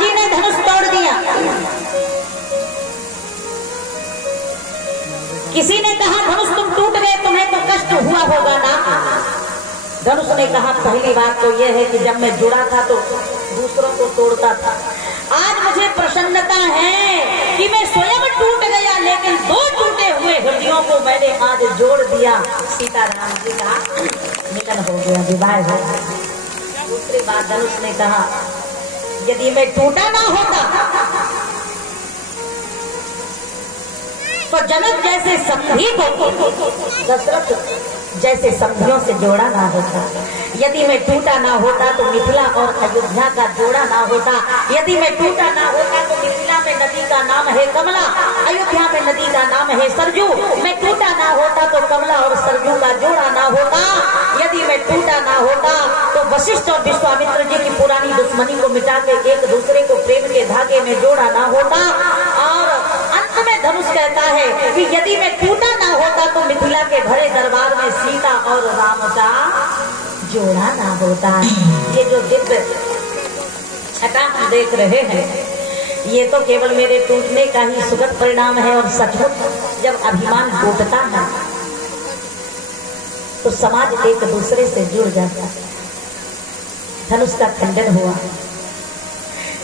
जी ने धनुष तोड़ दिया। किसी ने कहा धनुष तुम टूट गए, तुम्हें तो कष्ट हुआ होगा ना। धनुष ने कहा पहली बात तो यह है कि जब मैं जुड़ा था तो दूसरों को तोड़ता था। आज मुझे प्रसन्नता है कि मैं स्वयं टूट गया, लेकिन दो टूटे हुए हृदयों को मैंने आज जोड़ दिया। सीताराम जी का मिलन हो गया, विवाह हो गया। दूसरी बात धनुष ने कहा यदि मैं टूटा ना होता तो जनक जैसे संधि को दशरथ जैसे संधियों से जोड़ा ना होता। यदि मैं टूटा ना होता तो मिथिला और अयोध्या का जोड़ा ना होता। यदि मैं टूटा ना होता तो मिथिला में नदी का नाम है कमला, अयोध्या में नदी का नाम है सरजू। मैं टूटा ना होता तो कमला और सरजू का जोड़ा ना होता। यदि मैं टूटा ना होता तो वशिष्ठ और विश्वामित्र जी की पुरानी दुश्मनी को मिटा के एक दूसरे को प्रेम के धागे में जोड़ा ना होता। और अंत में धनुष कहता है कि यदि मैं टूटा ना होता तो मिथिला के भरे दरबार में सीता और राम का जोड़ा ना होता। ये जो दिव्य छटा हम देख रहे हैं ये तो केवल मेरे टूटने का ही सुगत परिणाम है। और सचमुच जब अभिमान टूटता है तो समाज एक दूसरे से जुड़ जाता है। धनुष का खंडन हुआ,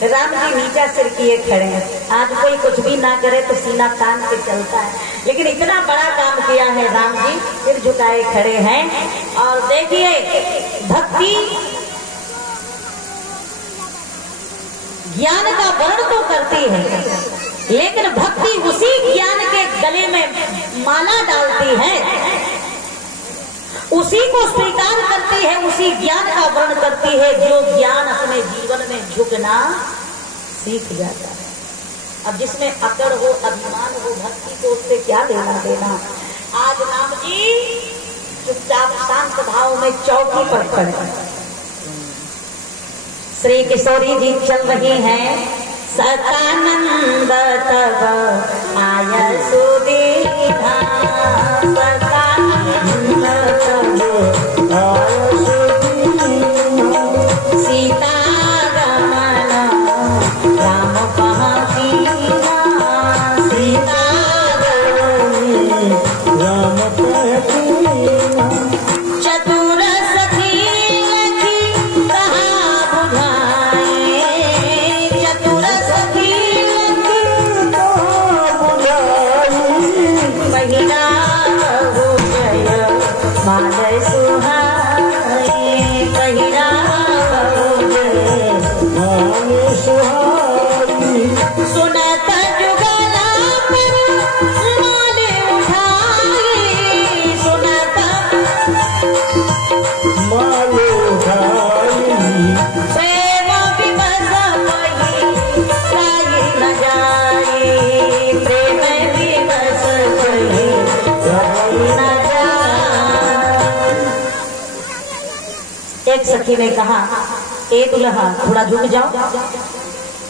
राम जी नीचा सिर किए खड़े हैं। आज कोई कुछ भी ना करे तो सीना तान के चलता है, लेकिन इतना बड़ा काम किया है राम जी, सिर झुकाए खड़े हैं। और देखिए भक्ति ज्ञान का वर्ण तो करती है, लेकिन भक्ति उसी ज्ञान के गले में माला डालती है, उसी को स्वीकार करती है, उसी ज्ञान का वर्ण करती है जो ज्ञान अपने जीवन में झुकना सीख जाता है। अब जिसमें अकड़ हो, अभिमान हो, भक्ति को उससे क्या लेना देना। आज राम जी चुपचाप शांत भाव में चौकी पर खड़े। श्री किशोरी जी चल रही हैं, सतानंद तब आय सुदीना, सीता रमन राम पहुँचीना, सीता राम पहुँचीना। चतुर सखी लखी कहाँ बुझाए, चतुर सखी लखी कहाँ बुझाए, महिला मालय सुहाए, पहिरा मालय सुहाई। सुनत जुगला पर माले उठाई, सुनत माले उठाई। प्रेम विवश पही राई न जाई, प्रेम विवश पही राई न एक सखी ने कहा ए दुल्हा थोड़ा झुक जाओ।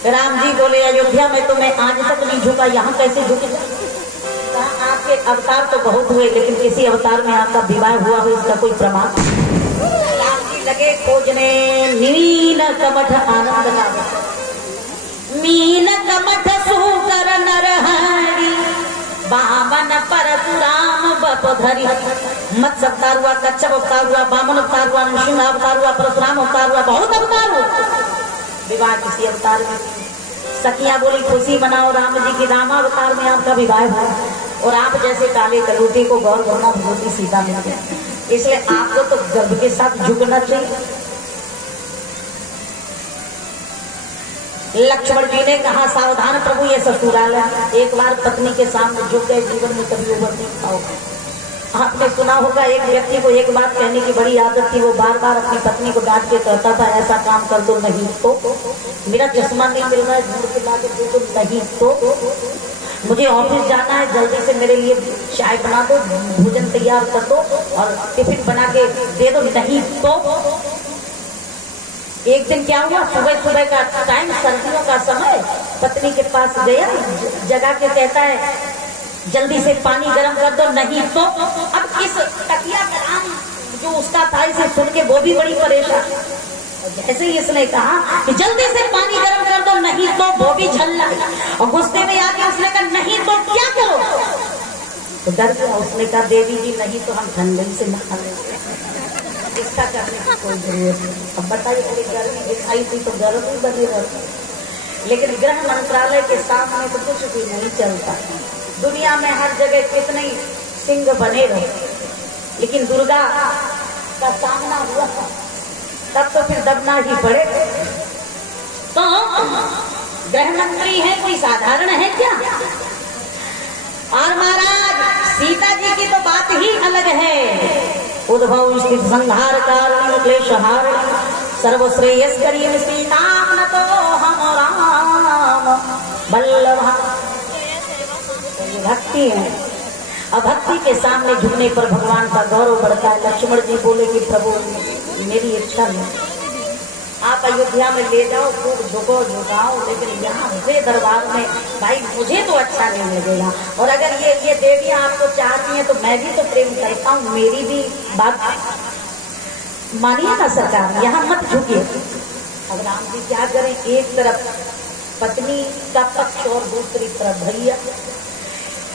राम जी बोले अयोध्या में तो मैं आज तक नहीं झुका, यहाँ कैसे झुक जाऊं। आपके अवतार तो बहुत हुए, लेकिन किसी अवतार में आपका विवाह हुआ हो इसका कोई प्रमाण। राम जी लगे खोजने मीन कमठ आनंद लागे, मीन कमठ सुकर नरहरि, बामन परशुराम बपधरि। मत्स्य अवतार हुआ, कच्छप अवतार हुआ, बामन अवतार हुआ, नृसिंह अवतार हुआ, परशुराम अवतार हुआ, बहुत अवतार हुआ। विवाह किसी अवतार में। सखियां बोली खुशी मनाओ राम जी की, रामावतार में आपका विवाह हुआ और आप जैसे काले कलूटी को गौर करना भगवती सीता मिल गया, इसलिए आपको तो गर्भ के साथ झुकना चाहिए। लक्ष्मण जी ने कहा सावधान प्रभु ये ससुराल है, एक बार पत्नी के सामने झुक गए जीवन में कभी उबर नहीं पाओगे। आपने सुना होगा एक व्यक्ति को एक बात कहने की बड़ी आदत थी, वो बार बार अपनी पत्नी को डांट के कहता था ऐसा काम कर दो, नहीं तो मेरा चश्मा नहीं मिल रहा है ढूंढ के ला के दे दो, नहीं तो मुझे ऑफिस जाना है जल्दी से मेरे लिए चाय बना दो, भोजन तैयार कर दो और टिफिन बना के दे दो, नहीं तो। एक दिन क्या हुआ, सुबह सुबह का टाइम, सर्दियों का समय, पत्नी के पास गया, जगा के कहता है जल्दी से पानी गर्म कर दो, नहीं तो। अब इस तकिया का नाम जो उसका था इसे सुन के वो भी बड़ी परेशान। जैसे ही इसने कहा कि जल्दी से पानी गर्म कर दो, नहीं तो वो भी झल्ला, और गुस्से में आके उसने कहा नहीं तो क्या करो, तो डर गया। उसने कहा देवी जी नहीं तो हम ठंडे से नहा लेंगे, इसका करने की कोई जरूरत नहीं। अब बताइए पूरी गर्मी दिखाई थी तो गर्म ही बनी रहती, लेकिन गृह मंत्रालय के सामने तो कुछ भी नहीं चलता। दुनिया में हर जगह कितने सिंह बने रहे, लेकिन दुर्गा का सामना हुआ तब तो फिर दबना ही पड़े। तो गृह मंत्री है कोई साधारण है क्या? और महाराज सीता जी की तो बात ही अलग है। उद्भव स्थित संहार कारणि क्लेश हारिणि सर्वश्रेयस्करीं सीतां नतोऽहं राम वल्लभा। भक्ति है, अब भक्ति के सामने झुकने पर भगवान का गौरव बढ़ता है। लक्ष्मण जी बोले कि प्रभु मेरी इच्छा नहीं, आप अयोध्या में ले जाओ, खूब झुको झुकाओ, लेकिन यहाँ मुझे दरबार में भाई मुझे तो अच्छा नहीं लगेगा। और अगर ये देवियां आपको चाहती हैं तो मैं भी तो प्रेम करता हूँ, मेरी भी बात मानिए ना सरकार, यहाँ मत झुकिए। अब राम जी क्या करें, एक तरफ पत्नी का पक्ष और दूसरी तरफ भैया।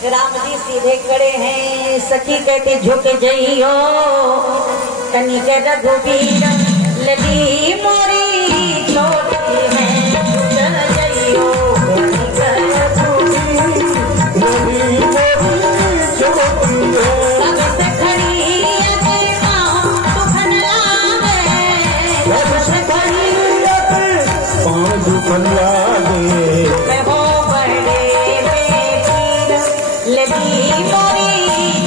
राम जी सीधे खड़े हैं, सखी कहते झुक जइयो, कनिक रघुबीर लगी मोरी छोटी है, झुक जइयो कनिक रघुबीर लगी मोरी छोटी है। सबसे खड़ी अगे पाँव दुखन लागे, सबसे खड़ी अगे पाँव दुखन लागे, हो बड़े लगी मोरी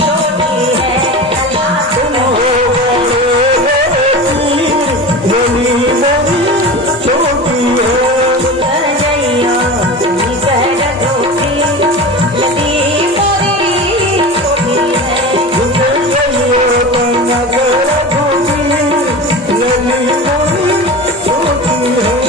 छोटी है, तुम हो लगी मोरी छोटी है, कर जइयो तुम कह रघुबीर लगी मोरी छोटी है, कर जइयो तुम कह रघुबीर लगी मोरी छोटी है।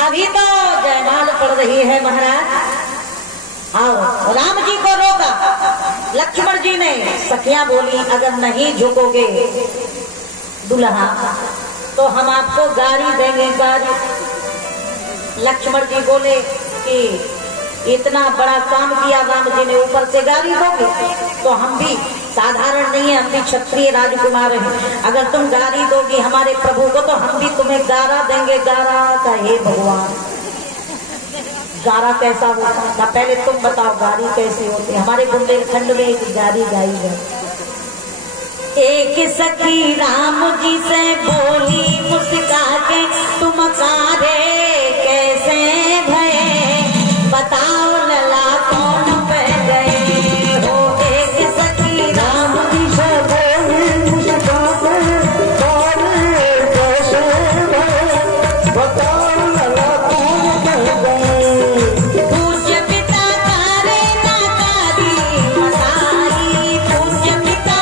अभी तो जयमाल पड़ रही है महाराज। और राम जी को रोका, लक्ष्मण जी ने, सखियां बोली अगर नहीं झुकोगे दुल्हा तो हम आपको गाड़ी देंगे, गाड़ी। लक्ष्मण जी बोले कि इतना बड़ा काम किया राम जी ने, ऊपर से गाड़ी दोगे, तो हम भी साधारण नहीं है, हम भी क्षत्रिय राजकुमार हैं, अगर तुम गाड़ी दोगी हमारे प्रभु को तो हम भी तुम्हें गारा देंगे। गारा का हे भगवान, गारा कैसा होता था पहले तुम बताओ, गाड़ी कैसी होती है? हमारे बुंदेलखंड में एक गाड़ी गाई है। एक सखी राम जी से बोली मुस्का के, तुम कारे कैसे भये, बताओ लला कौन पे गए हो। एक सखी राम जी से बोली मुस्का के, कारे कैसे भये, बताओ लला कौन पे गए। पूज्य पिता कारे ना कारी मतारी, पूज्य पिता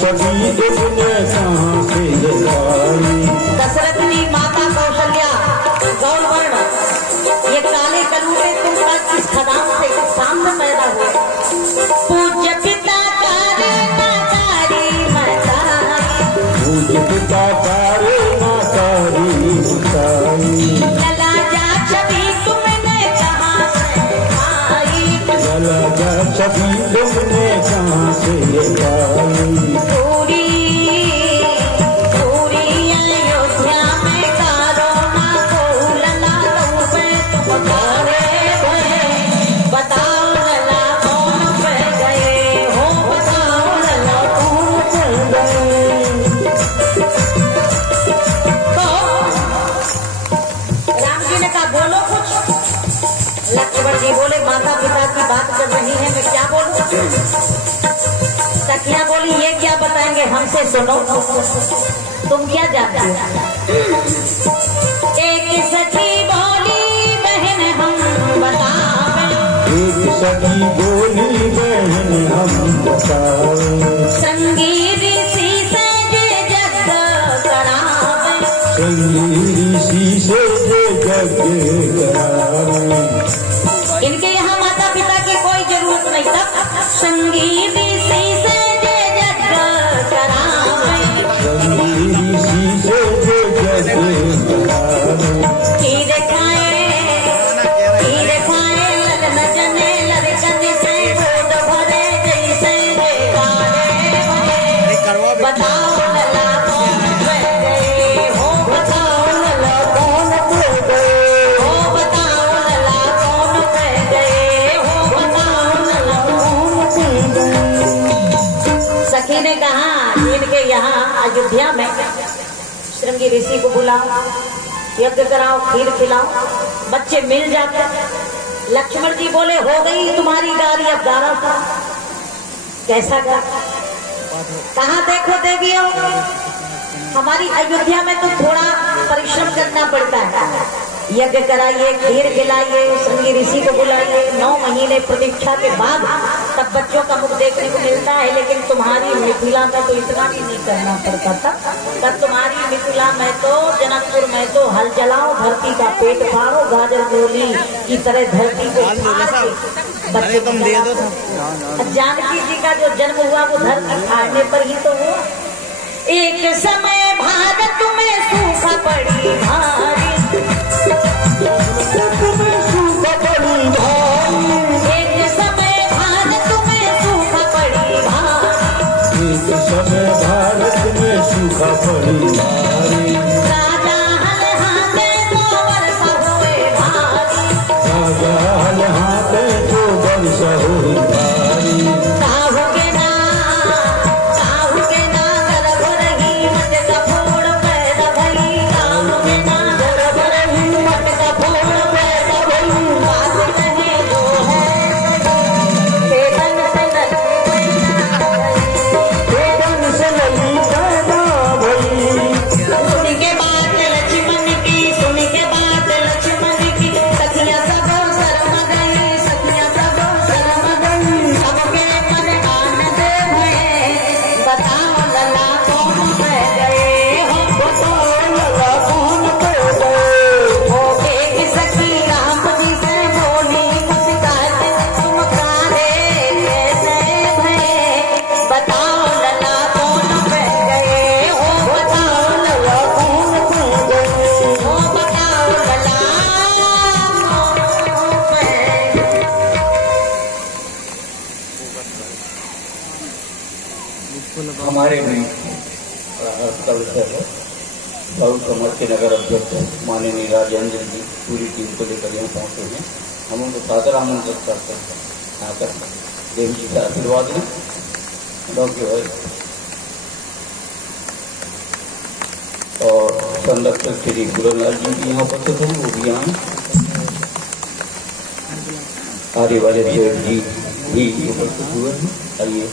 छवि तुमने कहाँ से लाई। दशरथ जी, माता कौशल्या, गौरवर्ण, ये काले कलूटे तुम किस खदान से सामने पैदा हुए। पूज्य पिता कारे ना कारी मतारी, पूज्य पिता कारे ना कारी मतारी, लला जा छवि तुमने कहाँ से पाई, लला जा छवि तुमने कहाँ से लाई। बोले माता पिता की बात कर रही है, मैं क्या बोलूं? सखियां बोली ये क्या बताएंगे, हमसे सुनो, तुम क्या जानते हो। एक सखी बोली बहन हम बतावे, एक सखी बोली बहन हम बतावे, संगी ऋषि से जे जग करावे, संगी ऋषि से जे जग करावे। इनके यहाँ माता पिता की कोई जरूरत नहीं, तब संगी ऋषि से जे जग करावे, संगी ऋषि से जे जग करावे। खीर खाए ललन जने लड़कन से गोद भरे जैसे कारे भरे, बताओ लला कौन पे गए हो, बताओ लला कौन पे गए हो, बताओ लला कौन पे गए हो, बताओ लला कौन पे गए। सखी ने कहा इनके यहाँ अयोध्या में श्रृंगी ऋषि को बुलाओ, यज्ञ कराओ, खीर खिलाओ, बच्चे मिल जाते। लक्ष्मण जी बोले हो गई तुम्हारी गारी, अब गारा था कैसा गा। कहा देखो देवियों, हमारी अयोध्या में तो थोड़ा परिश्रम करना पड़ता है। यज्ञ कराइए, खीर खिलाइए, संगी ऋषि को बुलाइए, 9 महीने प्रतीक्षा के बाद तब बच्चों का मुख देखने को मिलता है। लेकिन तुम्हारी मिथिला में तो इतना भी नहीं करना पड़ता था। तब तुम्हारी मिथिला में तो, जनकपुर में तो हल चलाओ, धरती का पेट फाड़ो, गाजर गोली की तरह धरती को बच्चे को दे दो। जानकी जी का जो जन्म हुआ वो धरती फाड़ने पर ही तो हुआ। एक समय भारत में सूखा पड़ी भारी, एक समय भारत में सूखा पड़ी भारी, एक समय भारत में सूखा पड़ी भारी, राजा हल हाथे तो वर्षा हुए भारी, राजा हल हाथे तो वर्षा हुई भारी, साहू के ना गर्भ रही मत का फूल पैदा भई, साहू के ना गर्भ रही मत का फूल पैदा भई, बात कहे जो है चेतन से वेदन से लली पैदा भई, सुनी के बात लक्ष्मण की, सुनी के बात लक्ष्मण की, सखियां सब शर्म गई, सखियां सब शर्म गई, सबके मन आनंद हुए, बताओ लला कौन पै गए हो, बताओ लला कौन पै गए, हो एक सखी राम जी से बोली मुस्काते तुम काहे कैसे भये, बताओ लला कौन पै गए हो, बताओ लला कौन पै गए, हो, बताओ लला कौन पै गए। हमारे भी का विषय है। बहुत समाज के नगर अध्यक्ष माननीय राजेंद्र जी पूरी टीम को लेकर यहाँ पहुँचे हैं। हम उनको सादर आमंत्रित करते हैं आकर देवी जी का आशीर्वाद लें। डॉक्टर भाई और संरक्षक श्री गुरुलाल जी भी यहाँ उपस्थित हैं, वो भी यहाँ आने वाले सेठ जी भी उपस्थित हुए हैं। आइए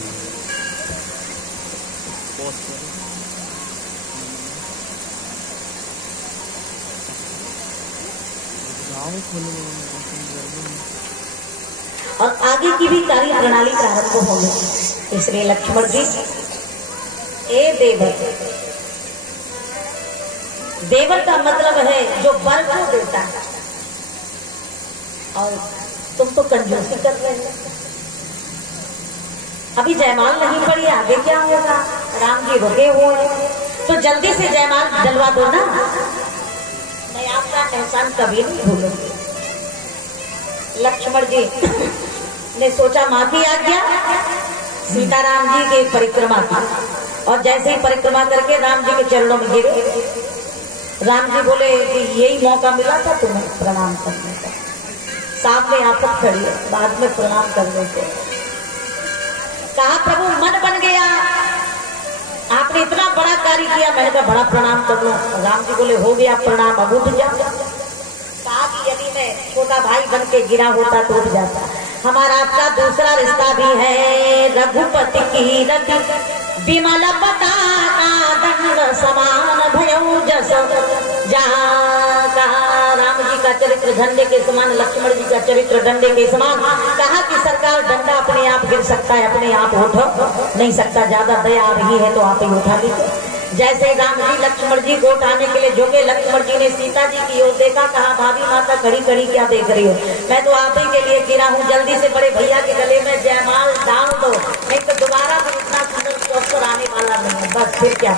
और आगे की भी कार्य प्रणाली प्रारंभ होगी। इसलिए लक्ष्मण जी, ए देवर, देवर का मतलब है जो वर को देता है, और तुम तो कंजूसी कर रहे हो। अभी जयमाल नहीं पड़ी, आगे क्या होगा? राम जी रुके हुए हैं, तो जल्दी से जयमाल डलवा दो ना। मैं आपका एहसान कभी नहीं भूलूंगी। लक्ष्मण जी ने सोचा माँ की आज्ञा, सीताराम जी की परिक्रमा की, और जैसे ही परिक्रमा करके राम जी के चरणों में गिरे, राम जी बोले कि यही मौका मिला था तुम्हें प्रणाम करने का, सामने आफत खड़ी है, बाद में प्रणाम करने से। कहा प्रभु मन बन गया, आपने इतना बड़ा कार्य किया, मैंने कहा बड़ा प्रणाम कर लो। राम जी बोले हो गया प्रणाम, अब उठ जा। कहा कि यदि मैं छोटा भाई बन के गिरा होता तो उठ जाता। हमारा आपका दूसरा रिश्ता भी है, रघुपति की रति विमल पताका दंड समान भयो जस, जहाँ कहा राम जी का चरित्र झंडे के समान, लक्ष्मण जी का चरित्र डंडे के समान। कहा कि सरकार डंडा अपने आप गिर सकता है, अपने आप उठ नहीं सकता, ज्यादा दया आ रही है तो आप ही उठा लीजिए। जैसे राम जी लक्ष्मण जी को उठाने के लिए झुके, लक्ष्मण जी ने सीता जी की ओर देखा, कहा भाभी माता खड़ी खड़ी क्या देख रही हो, मैं तो आप ही के लिए गिरा हूँ, जल्दी से बड़े भैया के गले में जयमाल डाल दो, नहीं तो दोबारा भी इतना सुंदर अवसर आने वाला नहीं है। बस फिर क्या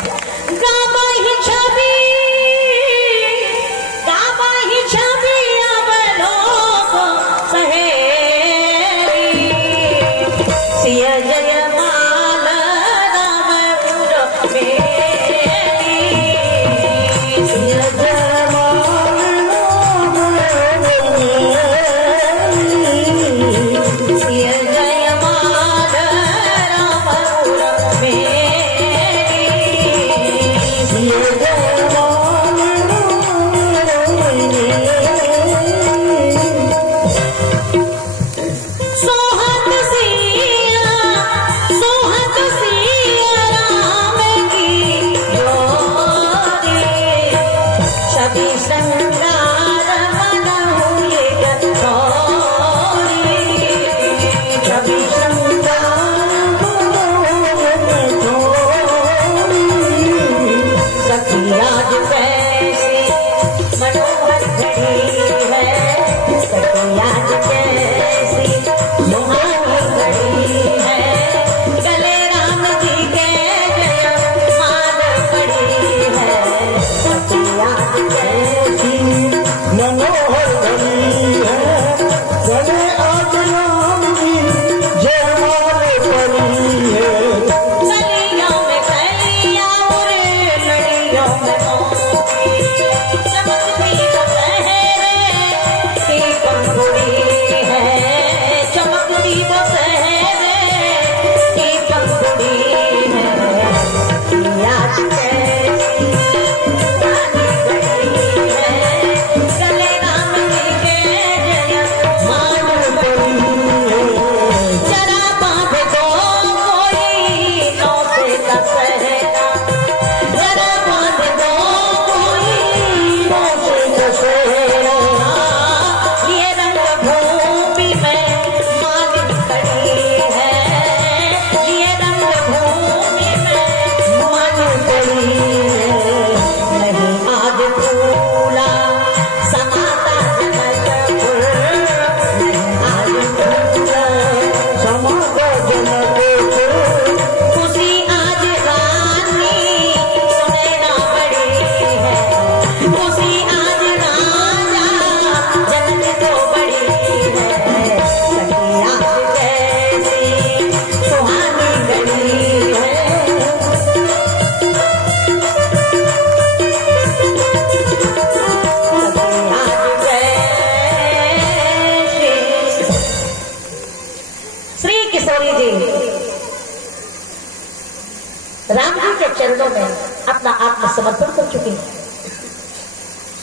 चरणों में अपना आत्मसमर्पण कर चुकी हूँ।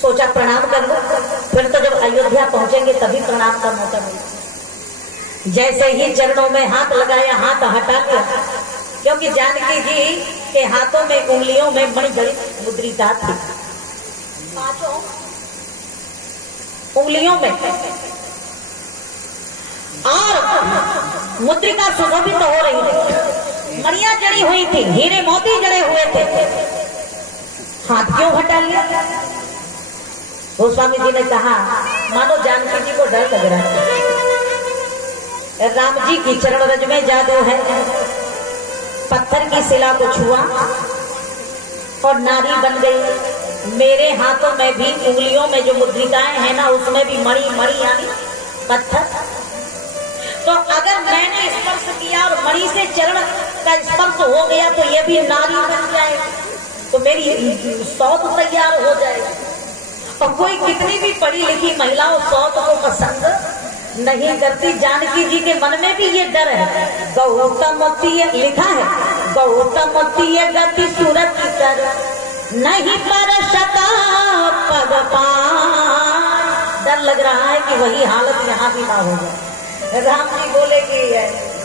सोचा प्रणाम कर लो, फिर तो जब अयोध्या पहुंचेंगे तभी प्रणाम का मौका मिलेगा। जैसे ही चरणों में हाथ लगाया, हाथ हटा लिया, क्योंकि जानकी जी के हाथों में, उंगलियों में मणिजड़ित मुद्रिका थी, पांचों उंगलियों में, और मुद्रिका सुशोभित हो रही थी, मणियां जड़ी हुई थी, हीरे मोती जड़े हुए थे। हाथ क्यों हटा लिया? गोस्वामी जी ने कहा, मानो जानकी जी को डर लग रहा है। राम जी की चरण रज में जादू है। पत्थर की शिला को छुआ और नारी बन गई। मेरे हाथों में भी, उंगलियों में जो मुद्रिकाएं हैं ना, उसमें भी मणि, मणि यानी पत्थर। तो अगर मैंने स्पर्श किया और मणि से चरण का स्पर्श हो गया तो ये भी नारी बन जाएगी, तो मेरी सौत तैयार हो जाएगी। और कोई कितनी भी पढ़ी लिखी महिलाओं सौत को पसंद नहीं करती। जानकी जी के मन में भी ये डर है। गौतमती लिखा है, गौतमती गति सूरत कर नहीं पर शता पग पाए। डर लग रहा है कि वही हालत यहाँ भी ना हो जाए। राम जी बोले कि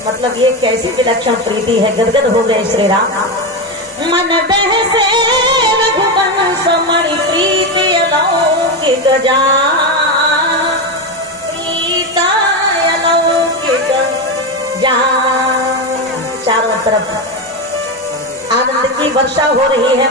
मतलब ये कैसी विलक्षण प्रीति है। गदगद हो गए श्री राम। मन बहसे रघुवंश मणि प्रीति अलौकिक जान, प्रीता अलौकिक जान। चारों तरफ आनंद की वर्षा हो रही है।